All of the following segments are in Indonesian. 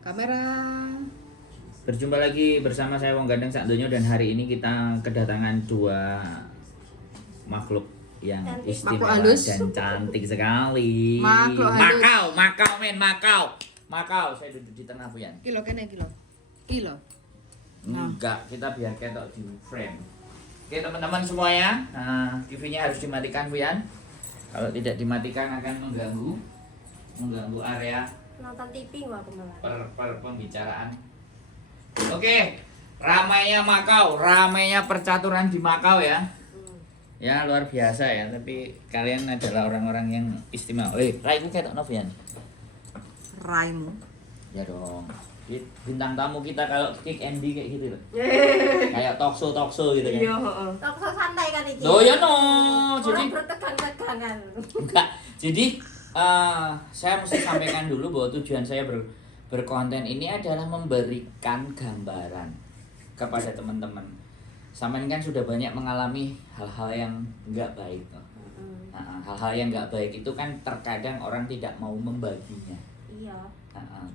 Kamera. Berjumpa lagi bersama saya Wong Gandeng Sakdonya, dan hari ini kita kedatangan dua makhluk yang istimewa Makhluk halus. dan cantik sekali. Makhluk halus. Makau. Saya duduk di tengah Fuyan. Kilo kene kilo. Enggak, kita biar ketok di frame. Oke teman-teman semuanya, TV-nya harus dimatikan Fuyan. Kalau tidak dimatikan akan mengganggu area nonton TV gua kemarin. Pembicaraan. Oke, ramainya Makau, ramainya percaturan di Makau ya. Ya luar biasa ya, tapi kalian adalah orang-orang yang istimewa. Raiku ketok Novian. Raimu. Ya dong. Bintang tamu kita kalau Kick Andy kayak gitu loh. Kayak talk show gitu kan. Iya, heeh. Talkshow santai kan iki. Loh ya no. Jadi Orang bertegang-tegangan. enggak. Jadi saya mesti sampaikan dulu bahwa tujuan saya berkonten ini adalah memberikan gambaran kepada teman-teman. Sampean kan sudah banyak mengalami hal-hal yang enggak baik. Hal-hal yang enggak baik itu kan terkadang orang tidak mau membaginya. Iya.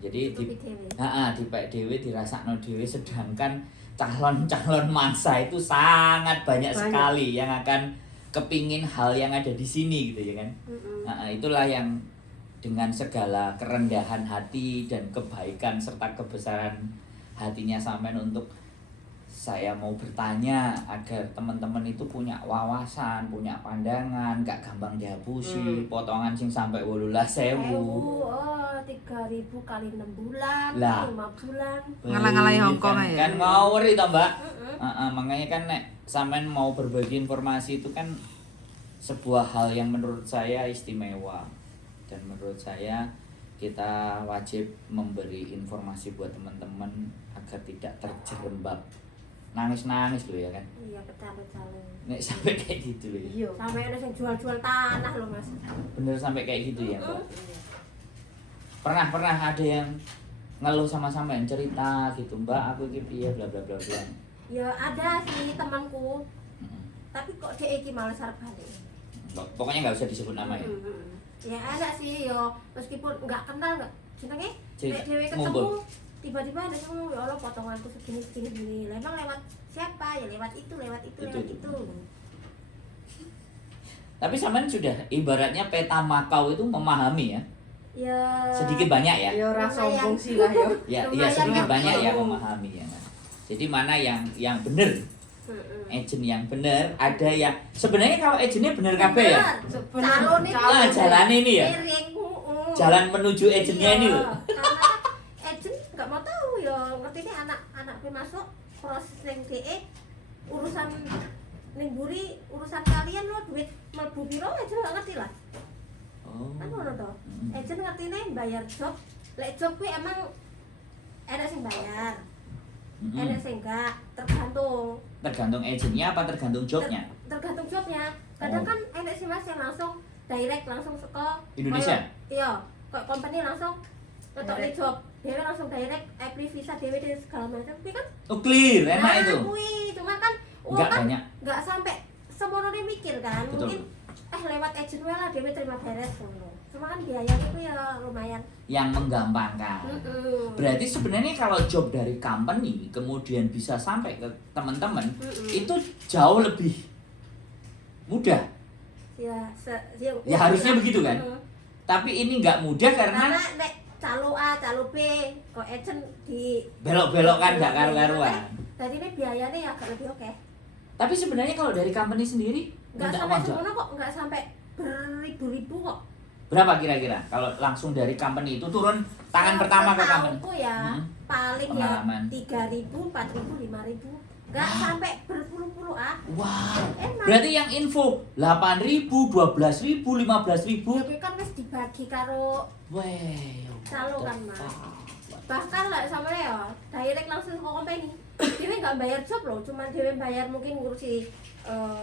Jadi Tutupi dhewe. dipek dhewe dirasakno dhewe, sedangkan calon-calon masa itu sangat banyak sekali yang akan kepingin hal yang ada di sini gitu ya kan. Itulah yang dengan segala kerendahan hati dan kebaikan serta kebesaran hatinya sampean untuk saya mau bertanya agar teman-teman itu punya wawasan, punya pandangan, gak gampang dihapusi, potongan sing sampai 18.000. 3.000 kali 6 bulan, Lah. 5 bulan. Ngalah-ngalahi Hongkong kan, ya. kan ngawur itu Mbak. Makanya kan nek sampean mau berbagi informasi itu kan sebuah hal yang menurut saya istimewa, dan menurut saya kita wajib memberi informasi buat teman-teman agar tidak terjerembab nangis-nangis loh ya kan. Iya, betul. Nek sampai kayak gitu loh ya. Iya. Sampai ada yang jual-jual tanah loh, Mas. Bener sampai kayak gitu ya Mbak. Iya. Pernah ada yang ngeluh sama sampean cerita gitu, Mbak aku iki piye bla bla bla bla. Ya ada sih temanku. Tapi kok dia iki malah sarap balik. Pokoknya nggak usah disebut nama ya. Ya ada sih yo, meskipun nggak kenal nggak jenenge Cerita, nek dhewe ketemu ngumpul. tiba-tiba ada yang ya Allah potonganku segini. Lah emang lewat siapa? Ya lewat itu. Itu. Tapi sampean sudah ibaratnya peta Makau itu memahami ya. Ya Sedikit banyak ya. Ya ora Lumayan. sombong sih lah ya. Ya, Lumayan sedikit lah. banyak ya memahami ya. Jadi mana yang benar? Agent yang benar, ada yang sebenarnya kalau agentnya benar kabeh ya. Calon ini. Jalan ini ya. Miring. Jalan menuju agentnya ini loh. Karena agent nggak mau tahu ya, ngerti nih anak gue masuk proses yang DE urusan ningguri urusan kalian lo duit mlebu piro aja nggak ngerti lah. Oh. Kan ngono to. Agent ngerti nih bayar job. Lek job kuwi emang ada sing bayar. Ada sing enggak, Tergantung agentnya apa tergantung jobnya? tergantung jobnya. Kadang kan enak sih Mas yang langsung direct langsung ke Indonesia? Iya, kok company langsung ngetokne job. Dewe langsung direct apply visa dewe dan segala macam. Kuwi kan Oh clear, enak nah, itu. Kuwi cuma kan Enggak kan banyak. enggak sampai semono mikir kan. Betul. Mungkin lewat agent wae lah dewe terima beres ngono. Cuma kan biayanya itu ya lumayan. Yang menggampangkan. Berarti sebenarnya kalau job dari company kemudian bisa sampai ke teman-teman, itu jauh lebih mudah. Ya, Ya harusnya begitu kan? Tapi ini nggak mudah karena nek calo A, calo B, kok agent di belok-belok kan nggak karu-karuan. Jadi ini biayanya ya agak lebih oke. Tapi sebenarnya kalau dari company sendiri Nggak minta sampai uang semono kok, nggak sampai beribu-ribu kok. berapa kira-kira kalau langsung dari company itu turun tangan pertama ke company? Tahuku ya paling Pengalaman. ya 3.000, 4.000, 5.000. Nggak sampai berpuluh-puluh ah. Wow. Enak. Berarti yang info 8.000, 12.000, 15.000. Ya kan wis dibagi karo Weh. calo kan Mas. Bahkan lah sama ya direct langsung ke company. Dewe nggak bayar job loh, cuma dewe bayar mungkin ngurusi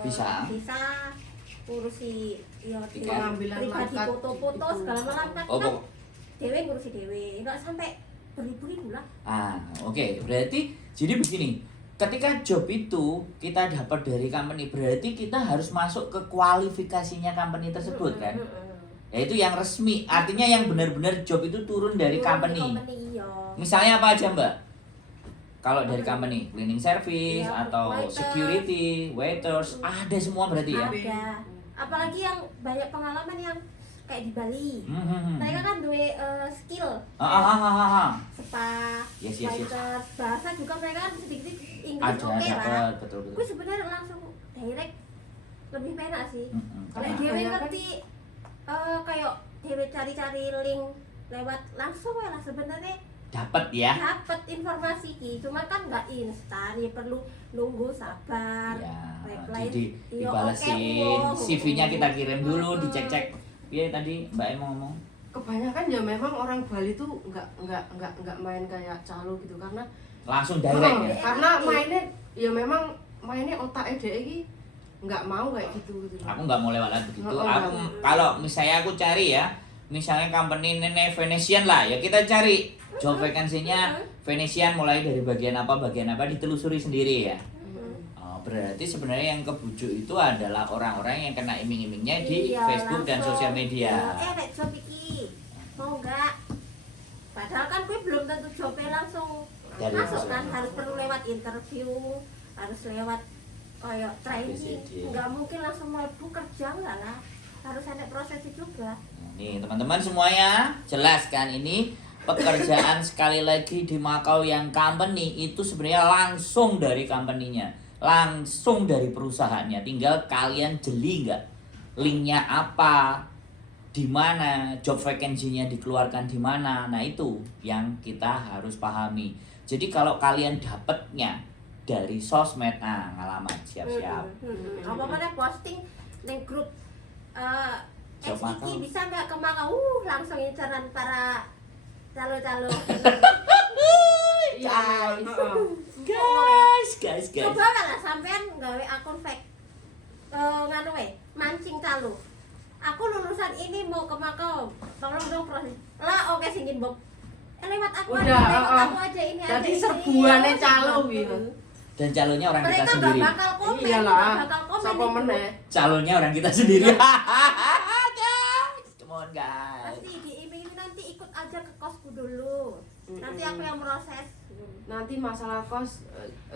Bisa. ngurusi ya Pengambilan pribadi lakat foto-foto gitu. segala macam kan. Oh, Dewe ngurusi dewe, nggak sampai beribu-ribu lah. Oke. Berarti jadi begini. Ketika job itu kita dapat dari company, berarti kita harus masuk ke kualifikasinya company tersebut kan? Yaitu yang resmi, artinya yang benar-benar job itu turun dari company. Iya. Misalnya apa aja Mbak? Kalau dari company, cleaning service Iya, atau waiter. security, waiters, ada semua berarti ya? Ada. Apalagi yang banyak pengalaman yang kayak di Bali. Hmm. Mereka kan duwe skill. Spa, Yes, yes, yes. waiter, bahasa juga mereka kan sedikit Inggris Ada, oke lah. dapat, betul. Gue sebenarnya langsung direct lebih penak sih. Kalau Karena dia kebanyakan- ngerti kayak dia cari-cari link lewat langsung ya lah sebenarnya Dapat ya? dapat informasi ki. Cuma kan nggak instan, ya perlu nunggu sabar. Ya, Reply, jadi iya, dibalesin, oke, wow. CV-nya kita kirim dulu, dicek-cek. Iya tadi Mbak Em ngomong. Kebanyakan ya memang orang Bali tuh nggak main kayak calo gitu karena Langsung direct ya? karena mainnya ya memang mainnya otaknya dia ini nggak mau kayak gitu gitu. Aku nggak mau lewat begitu. Oh, Aku enggak. kalau misalnya aku cari ya, misalnya company nenek Venetian lah, ya kita cari job vacancy-nya Venetian mulai dari bagian apa ditelusuri sendiri ya. Oh, berarti sebenarnya yang kebujuk itu adalah orang-orang yang kena iming-imingnya di Iya, Facebook dan langsung. sosial media. Nek job iki mau nggak? Padahal kan gue belum tentu jobnya langsung Dari masuk kan, langsung. harus perlu lewat interview, harus lewat kayak training. ABCD. Nggak mungkin langsung mlebu kerja nggak lah, harus ada prosesnya juga. Nih teman-teman semuanya jelas kan ini pekerjaan sekali lagi di Makau yang company itu sebenarnya langsung dari company-nya, langsung dari perusahaannya. Tinggal kalian jeli nggak linknya apa, di mana job vacancy-nya dikeluarkan di mana. Nah itu yang kita harus pahami. Jadi kalau kalian dapatnya dari sosmed, ngalamat siap-siap. Apa mana posting di grup Job SIK Makau. bisa nggak ke Makau? Langsung incaran para calo-calo. Iya, Guys. Coba lah sampean gawe akun fake nganu mancing calo. Aku lulusan ini mau ke Makau, tolong dong proses. Lah oke sing inbox. Lewat aku Udah, aja, lewat aku aja ini aja. Jadi ini. serbuannya Iya, calo serbuan. gitu. Dan calonnya orang kita Mereka nggak sendiri. bakal komen, Iyalah, nggak bakal komen. siapa itu. meneh? Calonnya orang kita sendiri. Guys, come on guys. Pasti diiming nanti ikut aja ke kosku dulu. Nanti aku yang proses. Nanti masalah kos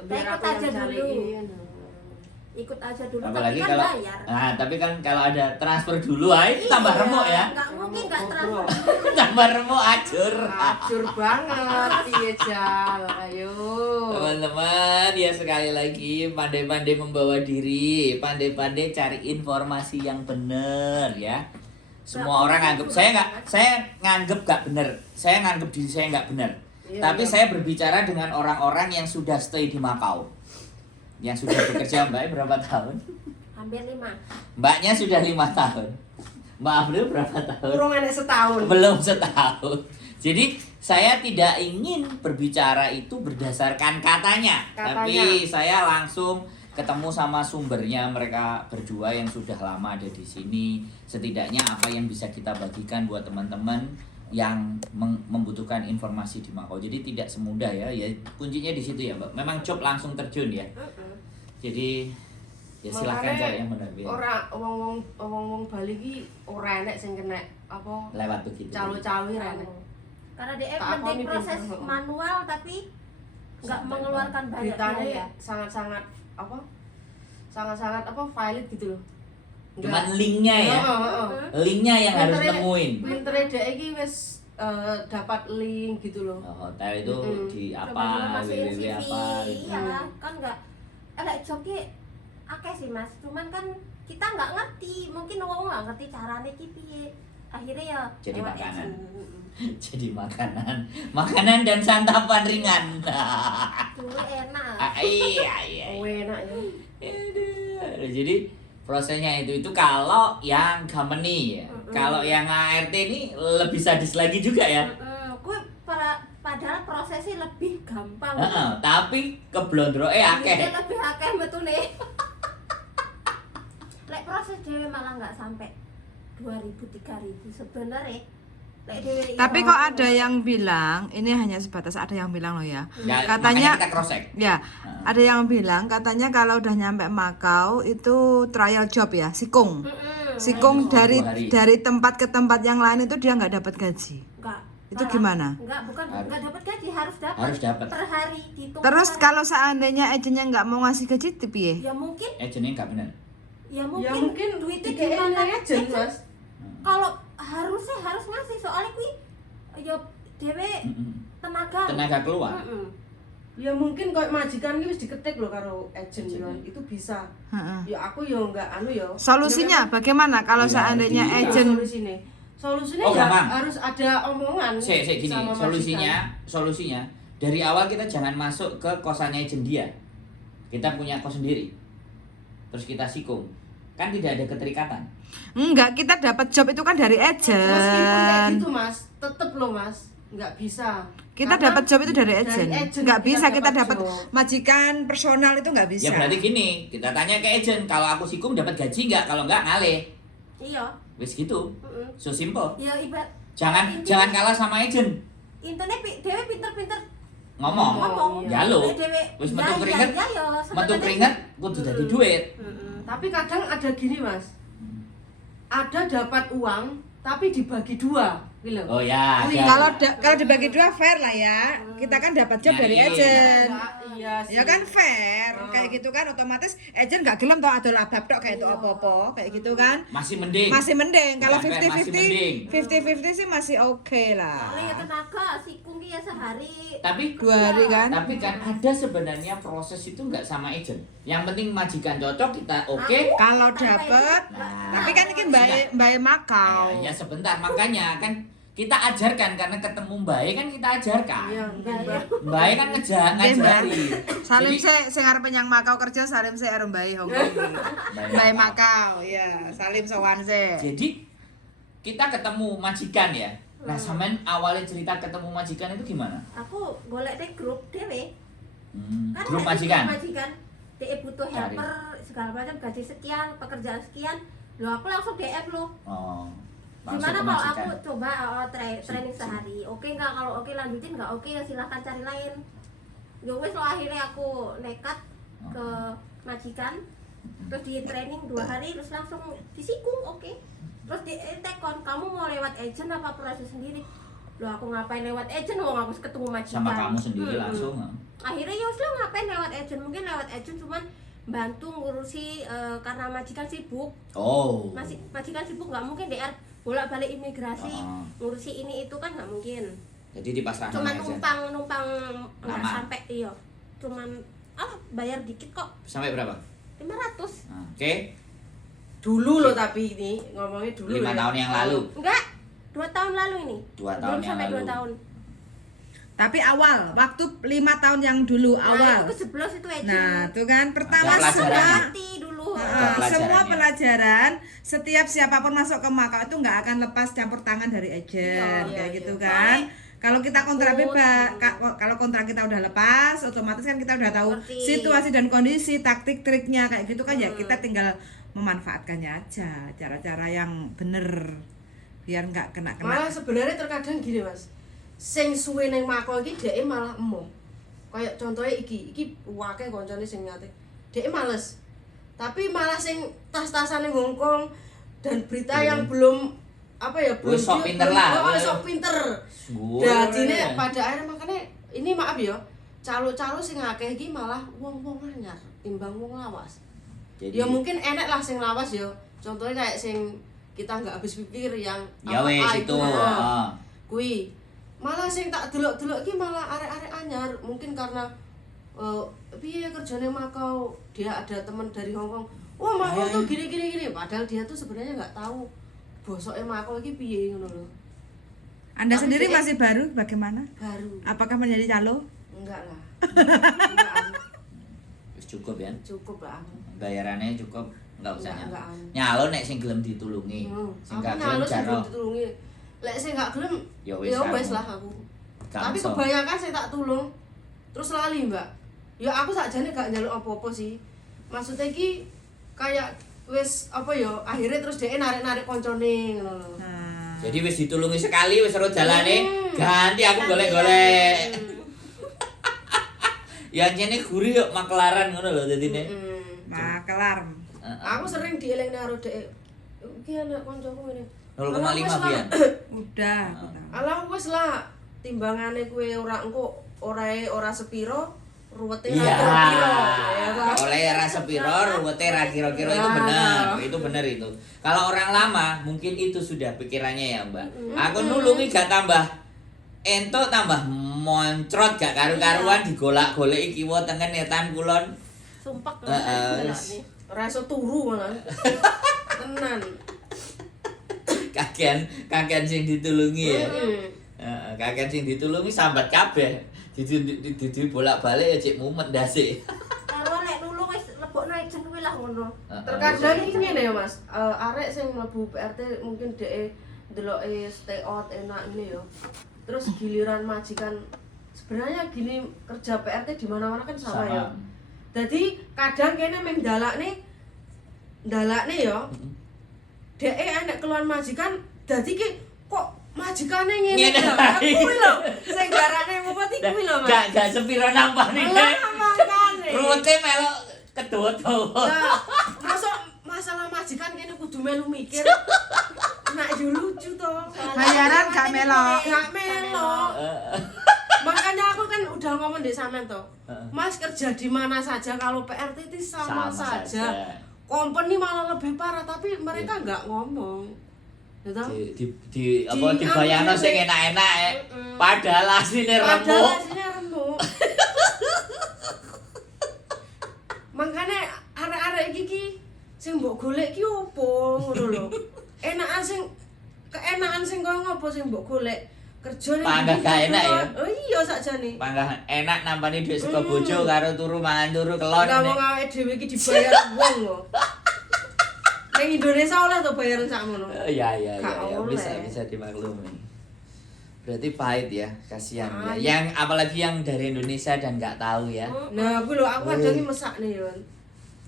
biar ikut aku yang aja dulu. cariin. Ikut aja dulu, Apalagi tapi kan kalau bayar. tapi kan kalau ada transfer dulu, itu tambah Iya, remuk ya. nggak mungkin nggak Goblok. transfer. Tambah remuk acur. Acur banget, iya Jal, ayo. Teman-teman, ya sekali lagi pandai-pandai membawa diri, pandai-pandai cari informasi yang benar ya. Semua orang nganggep saya nganggep gak benar. Saya nganggep diri saya nggak benar. Iya, Tapi iya. saya berbicara dengan orang-orang yang sudah stay di Makau. Yang sudah bekerja Mbak berapa tahun? Hampir 5. Mbaknya sudah 5 tahun. Mbak Abdul berapa tahun? Kurang enek setahun. Belum setahun. Jadi saya tidak ingin berbicara itu berdasarkan katanya. Tapi saya langsung ketemu sama sumbernya, mereka berdua yang sudah lama ada di sini. Setidaknya apa yang bisa kita bagikan buat teman-teman yang membutuhkan informasi di Makau. Jadi tidak semudah ya. Ya kuncinya di situ ya, Mbak. Memang job langsung terjun ya. Jadi ya silakan Makanya cari yang benar ya. wong Bali ki ora enek sing kena apa Lewat begitu. calo-calo ora enek. Karena dia Tak penting akoni proses pinter. manual tapi nggak Santai mengeluarkan banyak Beritanya biaya. sangat-sangat apa? Sangat-sangat apa valid gitu loh. Cuman linknya ya. Heeh. Linknya yang harus Pinternya- nemuin. Pinternya dia iki wis dapat link gitu loh. Hotel itu di Coba apa, dulu masukin www CV, apa gitu. iya kan nggak jobnya akeh sih mas, cuman kan kita nggak ngerti, mungkin orang nggak ngerti caranya piye, akhirnya ya Jadi lewat makanan. agent. Jadi makanan dan santapan ringan. Dulu enak. Iya. Oh, enak ya. Aduh, jadi prosesnya itu kalau yang company ya. Kalau yang ART ini lebih sadis lagi juga ya. Gue padahal prosesnya lebih gampang. Tapi keblondroke akeh. Duitnya lebih akeh betulnya. Lek proses dewe malah nggak sampai 2.000-3.000 sebenarnya. Lek dewe Tapi kok ada yang bilang, ini hanya sebatas ada yang bilang loh ya. Ya, Katanya- makanya kita cross check. Ya, ada yang bilang katanya kalau udah nyampe Makau itu trial job ya, sikung. Sikung Dua hari. dari tempat ke tempat yang lain itu dia nggak dapat gaji. Enggak. Itu gimana? Enggak dapat gaji, harus Harus dapat. per hari dihitung. Terus per hari. kalau seandainya agennya nggak mau ngasih gaji, piye? ya mungkin Agentnya nggak benar. ya Ya mungkin mungkin duitnya dikei dimakan agent, agent. Mas. Kalau harusnya harus ngasih soalnya kuwi ya dhewe tenaga. Tenaga keluar. Mm-mm. Ya mungkin kayak majikan iki wis diketik lho karo agent Agent. ya. Itu bisa. Heeh. Ya aku ya enggak anu ya. Solusinya bagaimana kalau Iya, seandainya iya. agent Solusinya Oh, ya gampang. harus ada omongan. Gini, sama majikan. solusinya dari awal kita jangan masuk ke kosannya agent dia. Kita punya kos sendiri. Terus kita sikung. Kan tidak ada keterikatan. enggak, kita dapat job itu kan dari Meskipun kayak agent. gitu Mas, tetep loh Mas, nggak bisa. Kita Karena dapat job itu dari agent. agent Nggak bisa kita dapat job. majikan personal itu nggak bisa. Ya berarti gini, kita tanya ke agent, kalau aku sikung dapat gaji nggak? Kalau nggak ngalih. Iya. Wis gitu. Mm-mm. So simple. Ya ibarat Jangan kalah sama agent. internet dhewe pinter-pinter Ngomong. ngomong. iya. Jalo. Dhewe Wis ya, metu ya, keringet. ya, ya, Metu sebenarnya. keringet kudu dadi duit. Mm-mm. Tapi kadang ada gini Mas, ada dapat uang tapi dibagi dua, gitu. Oh ya. Oh, ada. iya. Kalau dibagi dua fair lah ya. Kita kan dapat job dari Nyari. agent. Iya sih. Ya kan fair, Oh. kayak gitu kan otomatis agent nggak gelem toh ada labab tok kayak itu apa-apa kayak gitu kan. Masih mending. Masih mending kalau Bukan fair, masih mending. 50-50 sih masih oke lah. Soalnya ya tenaga sikung ki ya sehari. Tapi 2 hari kan. Tapi kan ada sebenarnya proses itu nggak sama agent. Yang penting majikan cocok kita oke. Kalau Tanpa dapet, itu, Nah. tapi kan ini baik Makau. Ya sebentar makanya kan kita ajarkan karena ketemu Mbak kan kita ajarkan. Iya, mungkin Mbak. Mbak kan Nggih, Mbak. ngajari. Salim Jadi, sing arep nyang Makau kerja, salim se arep Mbak Hong Kong. Mbak Makau, ya. Salim sowan se. Jadi kita ketemu majikan ya. Nah, sampean awalnya cerita ketemu majikan itu gimana? Aku golek di grup dhewe. Kan Grup ada majikan. majikan. Dia butuh Cari. helper segala macam gaji sekian, pekerjaan sekian. Loh aku langsung DM lo. Oh. Langsung Gimana ke kalau majikan. aku coba training sehari? Oke nggak? Kalau oke lanjutin, nggak oke ya silahkan cari lain. Ya wes lo akhirnya aku nekat ke majikan, terus di training 2 hari, terus langsung disikung, oke. Terus di tekon, kamu mau lewat agent apa proses sendiri? Loh aku ngapain lewat agent, wong aku ketemu majikan. Sama kamu sendiri Mm-mm. langsung. Akhirnya ya wes lo ngapain lewat agent? Mungkin lewat agent cuman bantu ngurusi karena majikan sibuk. Oh. Majikan sibuk nggak mungkin DR bolak-balik imigrasi Oh. ngurusi ini itu kan nggak mungkin. Jadi dipasrahkan Cuman aja. numpang nggak Lama. sampai iya. Cuman bayar dikit kok, Sampai berapa? 500. Nah, oke. Dulu loh tapi ini ngomongnya dulu 5 ya. tahun yang lalu. Enggak, 2 tahun lalu ini. 2 tahun Belum yang sampai lalu. 2 tahun. Tapi awal, waktu 5 tahun yang dulu Nah, awal. itu kejeblos itu agent. Nah, tuh kan pertama Ada semua pelajarannya. Hati dulu. Ada semua pelajarannya. pelajaran setiap siapapun masuk ke Makau itu nggak akan lepas campur tangan dari agent Iya, kayak iya, gitu iya. kan. Kalau kita kontrak Takut. bebas, kalau kontrak kita udah lepas, otomatis kan kita udah tahu Ngerti. situasi dan kondisi, taktik triknya kayak gitu kan ya kita tinggal memanfaatkannya aja, cara-cara yang bener biar nggak kena. Malah sebenarnya terkadang gini Mas. Sing suwe ning Makau iki dheke malah emoh. Kayak contohnya iki wakil koncone sing nyate. Dheke males. Tapi malah sing tas-tasan ning Hongkong dan berita yang belum apa ya belum Wes sok pinter lah. Oh, sok pinter. Dadine pada akhirnya makanya ini maaf ya, calo-calo sing akeh iki malah wong-wong anyar timbang wong lawas. Jadi Ya mungkin enek lah sing lawas ya. Contohnya kayak sing kita nggak habis pikir yang ya apa wes itu. nah, Ah. kui malah sing tak delok-delok ki malah arek-arek anyar mungkin karena piye kerjane Makau dia ada teman dari Hongkong. Wah Makau tuh gini padahal dia tuh sebenarnya nggak tahu bosoknya Makau iki piye ngono lho. Anda Tapi sendiri dia- masih baru bagaimana? Baru Apakah menjadi calo? enggak lah. Enggak, Wis cukup ya. cukup lah. Bayarannya cukup, enggak usah Enggak, nyalo. enggak. Nyalo nek sing gelem ditulungi. Sing Aku gak gelem nyalo sing jaro. ditulungi. Lek sing gak gelem Ya wis, ya wis kamu. lah aku. Gak Tapi iso. kebanyakan saya tak tulung terus lali mbak. Ya aku sakjane gak njaluk apa-apa sih. Maksudnya ki kayak wis apa ya akhirnya terus dia narik-narik koncone ngono lho. Nah, Jadi wis ditulungi sekali wis ero jalane, Hmm. ganti aku golek-golek. Ya jene guri yuk makelaran ngono lho dadine. Mm. makelar. Aku sering dieling karo dhek. Iki anak koncoku ngene. 0,5 Bian. Udah, aku tahu. Alah wis lah timbangane kowe ora sepiro ruwete Iya. kira-kira ya toh. Oleh ra sepiro, ruwete ra kira-kira itu benar. Itu benar itu. Kalau orang lama mungkin itu sudah pikirannya ya, Mbak. Aku nulungi gak tambah entuk tambah moncrot gak karu-karuan digolak-goleki kiwa tengen etan kulon. Sumpah Heeh. Ora iso turu malah. Tenan. Kakean sing ditulungi ya. Heeh. Heeh, kakean sing ditulungi sambat kabeh. Di bolak-balik ya cek mumet ndase. Kalau lek nulung wis lebokno ejen kuwi lah ngono. Terkadang iki ngene ya Mas, arek sing mlebu PRT mungkin dhek ndeloke stay out enak ini ya. Terus giliran majikan sebenarnya gini kerja PRT di mana-mana kan sama ya. Jadi kadang kene meng dalakne ya. Dhek enek keluar majikan dadi ki kok majikane ngene ta. Kuwi lho sing garane ngopati kuwi lho Mas. Gak sepiro nampane. Lah mangkane. Ruwete melok kedowo-dowo. Nah, masuk masalah majikan kene kudu melu mikir. Nak yo lucu to. Bayaran gak melok. Gak melok. Makanya aku kan udah ngomong di sampean to. Mas kerja di mana saja kalau PRT itu sama saja. Company malah lebih parah tapi mereka nggak ngomong. Ya toh? Dibayangno sing enak-enak padahal asline remuk. Padahal aslinya remuk. Makanya arek-arek iki sing mbok golek ki opo ngono lho. Keenakan sing koyo ngopo sing mbok golek? Kerjane Panggah gak enak ya? Oh iya sakjane. Panggah enak nampani dhuwit saka bojo karo turu mangan turu kelon. Lah wong awake dhewe iki dibayar wong lho. Ning Indonesia oleh to bayaran sakmono. Iya, Gak oleh. bisa dimaklumi. Berarti pahit ya, kasihan ya. Pahit. Yang apalagi yang dari Indonesia dan nggak tahu ya. Nah, kuwi lho aku kadang iki mesakne yo.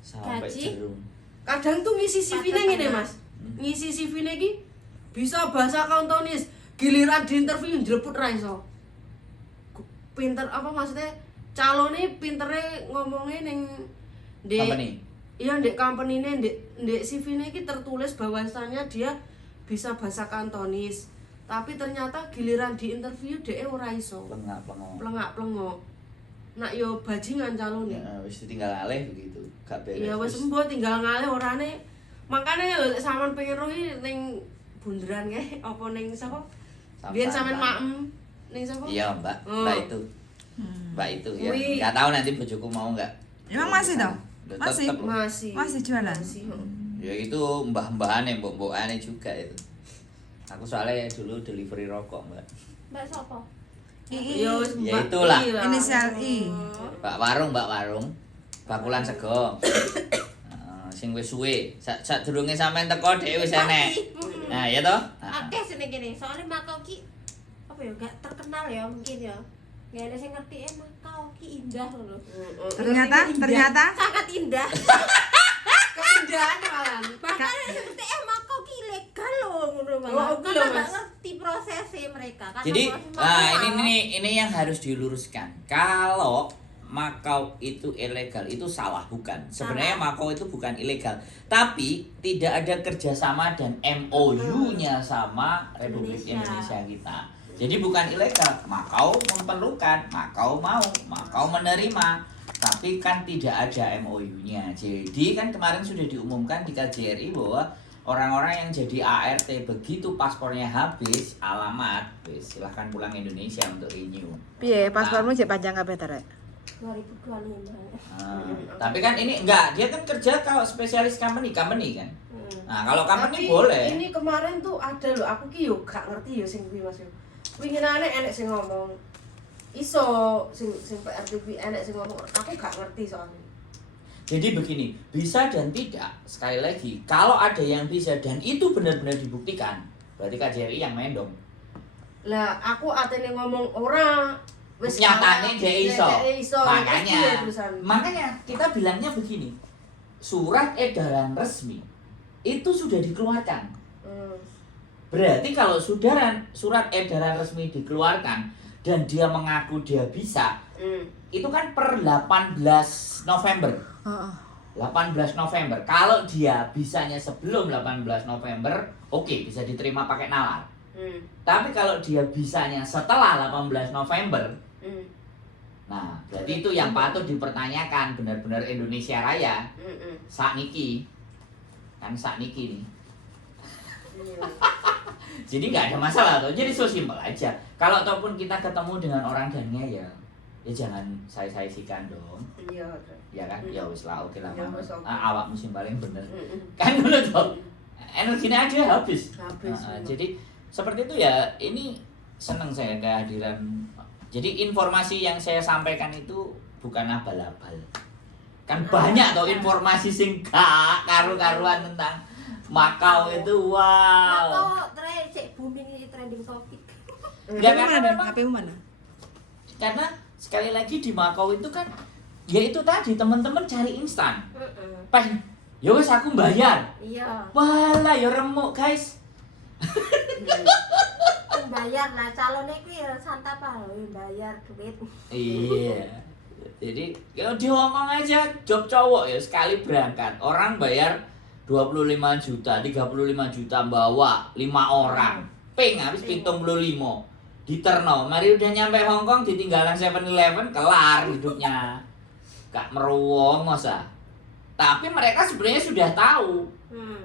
Sampai Gaji? jerum. Kadang tuh ngisi CV-ne ngene, Mas. Ngisi CV-ne iki bisa bahasa Kantonis, giliran di interview njleput ra iso. Pinter apa maksudnya calone pintere ngomongnya ning Company. Iya, ndek company-ne, ndek CV-ne iki tertulis bahwasannya dia bisa bahasa Kantonis. Tapi ternyata giliran di interview dhek ora iso. Plengak-plengok. Plengak-plengok. Nak yo bajingan calone. Ya, wis tinggal alih begitu. Gak beres. Iya wis embo tinggal ngalih orane. Makane lho lek sampean pengen roh iki ning bunderan kae apa ning sapa? Biyen sampean maem ning sapa? Iya, Mbak. Oh. Mbak itu. Mbak itu ya. Wih. Enggak tahu nanti bojoku mau enggak. Emang masih toh? Tetep. Masih? Masih jualan? Masih. Ya itu mbah-mbahane, mbok-mbokane juga itu. Aku soalnya dulu delivery rokok, Mbak. Mbak sapa? Iya wis Ya Mbak itulah. I lah. Inisial I. Mbak Warung. Bakulan sego. Sing wis suwe. Sadurunge sampean teko dhek wis enek. Nah, ya toh? Akeh sini gini, soalnya Makau ki apa ya gak terkenal ya mungkin ya. Gak ada yang ngerti Makau ki indah loh. Ternyata Sangat indah. Keindahan malah. Bahkan seperti Makau ki ilegal loh ngono Oh, malah. oke Karena loh, gak Mas. ngerti prosesnya mereka. Karena Jadi, proses Makau ini yang harus diluruskan. Kalau Makau itu ilegal itu salah, bukan. Sebenarnya Makau itu bukan ilegal, tapi tidak ada kerjasama dan MOU-nya sama Republik Indonesia kita. Jadi bukan ilegal. Makau memerlukan, Makau mau, Makau menerima, tapi kan tidak ada MOU-nya. Jadi kan kemarin sudah diumumkan di KJRI bahwa orang-orang yang jadi ART begitu paspornya habis, alamat, wis silahkan pulang Indonesia untuk renew. piye paspormu jek panjang kabeh ta, Rek? 2025. Tapi kan ini enggak, dia kan kerja kalau spesialis company kan. Nah, kalau company Tapi boleh. ini kemarin tuh ada loh, aku ki yo gak ngerti yo sing kuwi Mas yo. Winginane enek sing ngomong iso sing PRTV enek sing ngomong, aku gak ngerti soalnya. Jadi begini, bisa dan tidak. Sekali lagi, kalau ada yang bisa dan itu benar-benar dibuktikan, berarti KJRI yang mendong. Lah aku atene ngomong ora wis Nyatane dia iso. Makanya Makanya kita bilangnya begini. Surat edaran resmi itu sudah dikeluarkan. Berarti kalau surat edaran resmi dikeluarkan dan dia mengaku dia bisa, itu kan per 18 November. 18 November. Kalau dia bisanya sebelum 18 November, oke, bisa diterima pakai nalar. Tapi kalau dia bisanya setelah 18 November, nah, berarti itu yang patut dipertanyakan, benar-benar Indonesia Raya. Sakniki. Kan sakniki nih. Jadi nggak ada masalah tuh. Jadi so simpel aja. Kalau ataupun kita ketemu dengan orang dan ngeyel, ya jangan saya-sikan dong. Iya. Ya kan? Ya wis lah, oke lah. Ya, wis, oke. Awak musim paling bener. Kan ngono toh. Energinya aja habis. Jadi seperti itu ya. Ini seneng saya kehadiran. Jadi informasi yang saya sampaikan itu bukan abal-abal. Kan banyak toh informasi sing gak karu-karuan tentang Makau itu. Wow. Makau booming ini trending topik. Ya, karena mana? HP mana? Karena sekali lagi di Makau itu kan ya itu tadi teman-teman cari instan. Peng, ya wes aku bayar. Iya. Walah ya remuk guys. Bayar lah calonnya itu ya santap lah bayar duit. Iya. Jadi kalau diomong aja job cowok ya sekali berangkat orang bayar 25 juta, 35 juta bawa 5 orang. Ping habis 75. Diterno, mari udah nyampe Hong Kong ditinggalan 7-Eleven kelar hidupnya. Gak meruwong masa. Tapi mereka sebenarnya sudah tahu.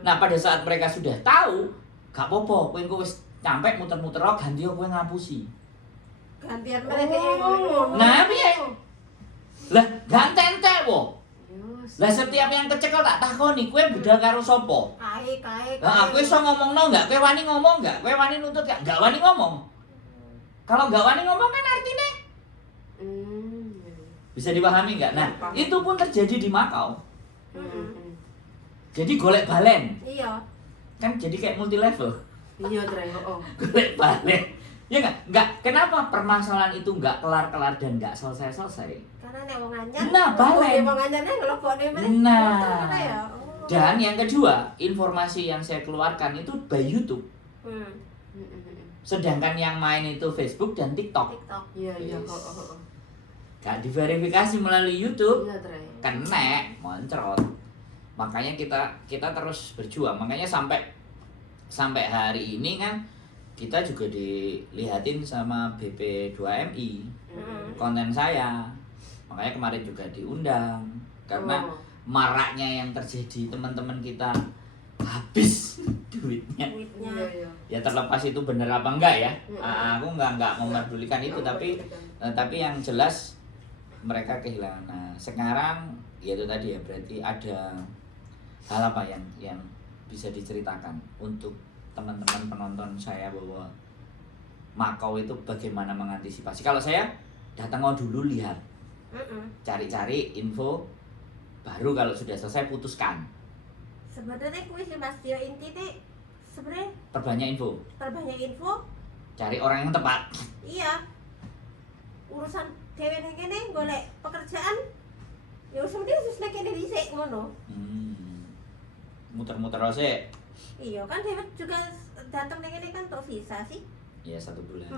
Nah, pada saat mereka sudah tahu, gak apa-apa, kowe wis nyampe muter-muter ganti kowe ngapusi. Gantian mereka yang ngono. Nah, piye? Lah, ganten-ente wo. Lah setiap yang kecekel tak takoni, kowe budal karo sapa? Kae. Lah, kowe iso ngomongno enggak? Kowe wani ngomong enggak? Kowe wani nuntut enggak? Enggak wani ngomong. Kalau enggak wani ngomong kan artinya bisa dipahami enggak? Nah, itu pun terjadi di Makau. Jadi golek balen. Iya. Kan jadi kayak multi level. Iya, Tre. Golek balen. Ya enggak? Kenapa permasalahan itu enggak kelar-kelar dan enggak selesai-selesai? Karena nek wong anyar. Nah, balen. Wong anyarne ngelokone meneh. Nah. Ya. Dan yang kedua, informasi yang saya keluarkan itu by YouTube. Sedangkan yang main itu Facebook dan TikTok. TikTok. Iya. Yes. Gak diverifikasi melalui YouTube. Iya, Tre. Kena moncrot. Makanya kita terus berjuang. Makanya sampai hari ini kan kita juga dilihatin sama BP2MI konten saya. Makanya kemarin juga diundang karena maraknya yang terjadi teman-teman kita habis duitnya. Iya. Ya terlepas itu bener apa enggak ya. Aku enggak memperdulikan itu tapi yang jelas mereka kehilangan. Nah, sekarang ya itu tadi ya berarti ada hal apa yang bisa diceritakan untuk teman-teman penonton saya bahwa Makau itu bagaimana mengantisipasi. Kalau saya datang dulu lihat. Cari-cari info baru kalau sudah selesai putuskan. Sebenarnya kuwi sih Mas Tio intine sebenarnya Perbanyak info. Cari orang yang tepat. Iya. Urusan dhewe ning kene golek pekerjaan ya wis nek kene dhisik ngono. Muter-muter sih. Iya kan dhewe juga datang ning kene kan tok visa sih. Ya 1 bulan.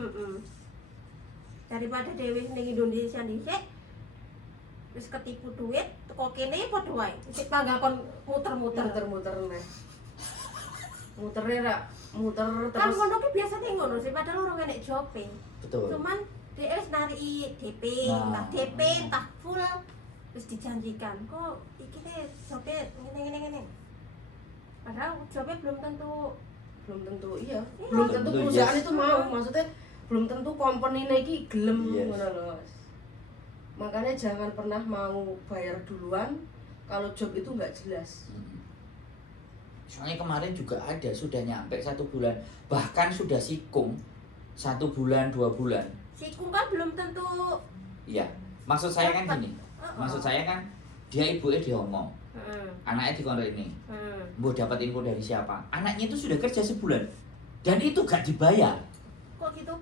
Daripada dhewe ning Indonesia dhisik wis ketipu duit teko kene padha wae. Sik panggakon muter-muter Muter-muter nih. Muternya muter kan terus. ngono ki biasane ngono sih padahal orang enek jope. Betul. Cuman dia wis nariki DP, Nah. entah DP, entah full wis dijanjikan. Kok iki teh jope ngene. Padahal jope belum tentu Iya. Iya. Belum tentu Belum, perusahaan yes. itu mau, maksudnya belum tentu company-nya iki gelem Yes. ngono lho. Makanya jangan pernah mau bayar duluan kalau job itu nggak jelas. Soalnya kemarin juga ada sudah nyampe 1 bulan, bahkan sudah sikung 1 bulan 2 bulan. sikung kan belum tentu. Iya, maksud saya kan gini. Maksud saya kan dia ibunya diomong, anaknya dikon ini, mau dapat info dari siapa? Anaknya itu sudah kerja sebulan dan itu gak dibayar. Kok gitu?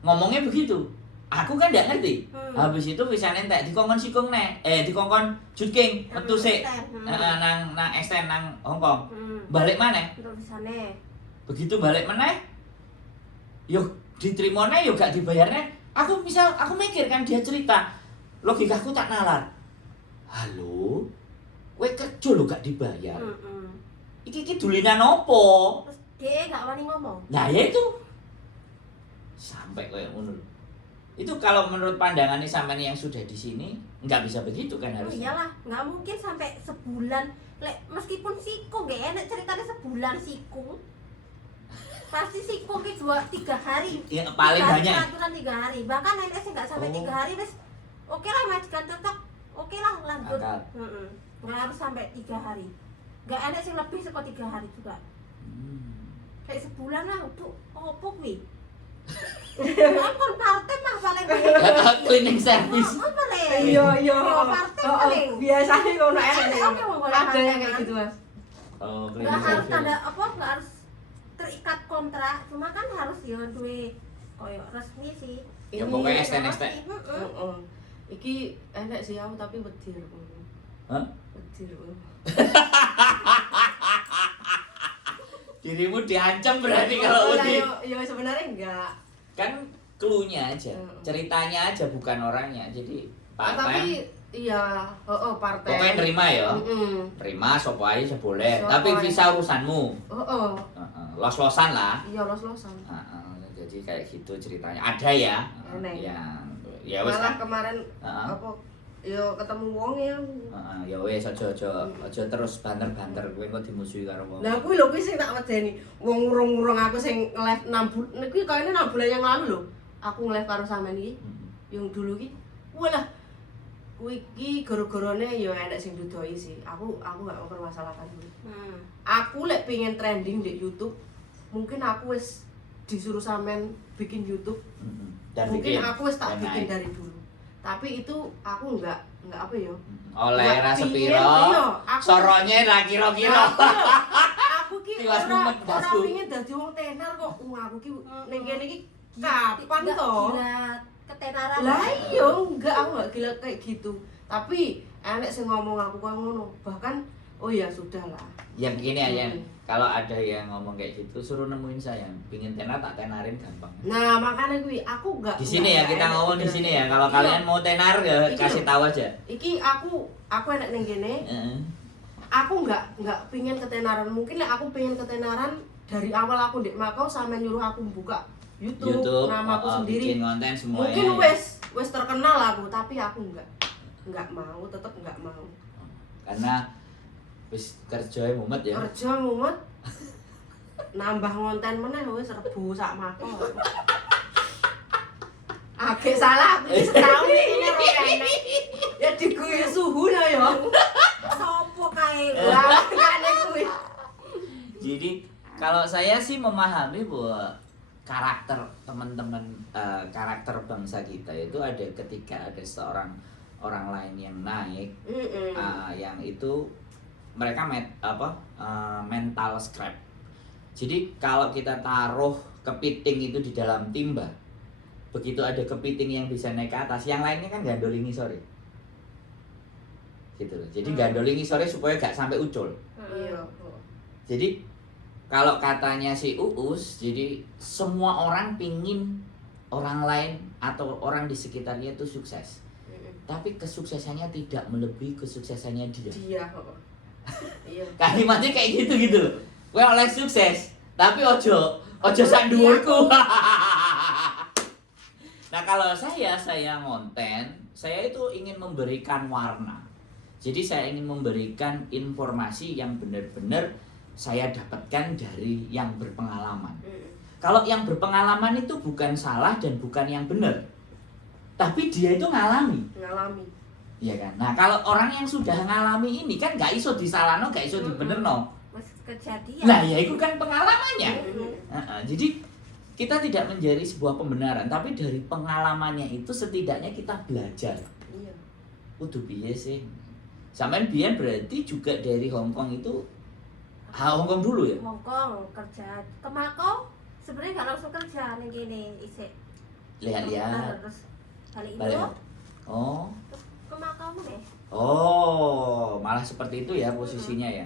Ngomongnya begitu. Aku kan gak ngerti. Habis itu bisa nentek dikongkon sikung dikongkon jutking metu sik. Nang extend nang Hongkong. Balik mana? Untuk bisane. Begitu balik mana? Yuk diterimone yuk gak dibayarnya. Aku mikir kan dia cerita. Logikaku tak nalar. Halo? kowe kerja lho gak dibayar. Iki dulinan opo? Terus dia nggak wani ngomong. Nah ya itu sampai kayak ngono. Itu kalau menurut pandangannya sampean yang sudah di sini nggak bisa begitu kan Oh harusnya. iyalah, nggak mungkin sampai sebulan. Lek meskipun sikung gak enak ceritanya sebulan sikung. Pasti sikung ki 2-3 hari. Ya, paling banyak. Peraturan 3 hari. Bahkan nenek sih nggak sampai 3 hari wis. Oke lah majikan tetap. Oke lah lanjut. Akal. Nggak harus sampai 3 hari. Nggak enak sih lebih seko 3 hari juga. Kayak sebulan lah untuk opo kuwi. Ampun partai mah paling Cleaning service. Oh, paling. Iya. Partai paling. Biasanya ngono ae. Oke, mau boleh Ada partai, yang kayak kan? gitu, Mas. Oh, Nggak cleaning harus service. tanda apa, nggak harus terikat kontrak, cuma kan harus ya duwe koyo resmi sih. Ya Ini pokoknya STN. Heeh. Iki enak sih aku tapi wedir. Hah? Wedir. Dirimu diancam berarti kalau ya, udah. ya sebenarnya enggak. Kan clue-nya aja, Hmm. ceritanya aja bukan orangnya. Jadi Tapi iya, partai. pokoknya nerima ya. Heeh. Terima sopo aja boleh, Sopo tapi ae. visa urusanmu. Heeh. Los-losan lah. Iya los-losan. Jadi kayak gitu ceritanya. Ada ya. Enak. Ya wes Malah kan. kemarin Heeh. apa yo ketemu wong ya. Ya wes aja terus banter-banter kowe kok dimusuhi karo wong. Lah kuwi lho kuwi sing tak wedeni. Wong urung-urung aku sing nge-live 6 bulan. Kuwi kayaknya 6 bulan yang lalu lho. Aku nge-live karo sampean iki. Yang dulu ki. Walah. Kuwi iki gara-garane ya enek sing dudoi sih. Aku gak mempermasalahkan kuwi. Aku lek pengen trending di YouTube, mungkin aku wis disuruh sampean bikin YouTube. Dan Mungkin bikin, aku wis tak dan bikin naik. dari dulu. Tapi itu aku enggak apa ya. Oleh Nggak rasa pingin, piro. iya, aku- Sorone ra kira-kira. Aku ki Tiwas ora mumet dasku. pengin dadi wong tenar kok. Aku ki ning kene iki kapan Nggak to? gila ketenaran. Lah iya enggak aku enggak gila kayak gitu. Tapi enek sing ngomong aku koyo ngono. Bahkan oh ya sudahlah. Yang gini aja, Hmm. kalau ada yang ngomong kayak gitu, suruh nemuin saya. Pingin tenar tak tenarin gampang. Nah, makanya gue aku enggak Di sini ya enggak kita enek ngomong di pikiran sini gitu. ya. Kalau Iya. kalian mau tenar ya Iki kasih loh. tahu aja. Iki aku enek ning kene. Heeh. Aku enggak pingin ketenaran. Mungkin lah aku pengen ketenaran dari awal aku ndek Makau sampe nyuruh aku buka YouTube, namaku sendiri. bikin konten semuanya. Mungkin wes terkenal aku, tapi aku enggak mau, tetep enggak mau. Karena wis kerjanya mumet ya. Kerja mumet. Nambah konten meneh wis rebu sak Makau. Agak salah aku iki setahun iki karo enek. Ya diguyu suhu lah ya. Sopo kae? Lah kene kuwi. Jadi kalau saya sih memahami bahwa karakter teman-teman karakter bangsa kita itu ada ketika ada seorang orang lain yang naik yang itu mereka mental scrap. Jadi kalau kita taruh kepiting itu di dalam timba, begitu ada kepiting yang bisa naik ke atas, yang lainnya kan gandolingi sore. Gitu loh. Jadi gandolingi sore supaya gak sampai ucul. Iya. Jadi kalau katanya si Uus, jadi semua orang pingin orang lain atau orang di sekitarnya itu sukses. Tapi kesuksesannya tidak melebihi kesuksesannya dia. Dia. Iya. Kalimatnya kayak gitu loh. Kowe oleh sukses, tapi ojo sak dhuwurku. Nah, kalau saya ngonten, saya itu ingin memberikan warna. Jadi saya ingin memberikan informasi yang benar-benar saya dapatkan dari yang berpengalaman. Kalau yang berpengalaman itu bukan salah dan bukan yang benar. Tapi dia itu ngalami. Iya kan? Nah, kalau orang yang sudah ngalami ini kan gak iso disalahno, gak iso dibenerno. Wis kejadian. Nah, ya itu kan pengalamannya. Jadi kita tidak menjadi sebuah pembenaran, tapi dari pengalamannya itu setidaknya kita belajar. Iya. Kudu piye sih? Sampean biyen berarti juga dari Hong Kong itu Hong Kong dulu ya? Hongkong kerja ke Makau sebenarnya nggak langsung kerja nih gini isek Lihat-lihat. terus balik Balik. Indo Oh. terus ke Makau nih Oh, malah seperti itu ya posisinya ya.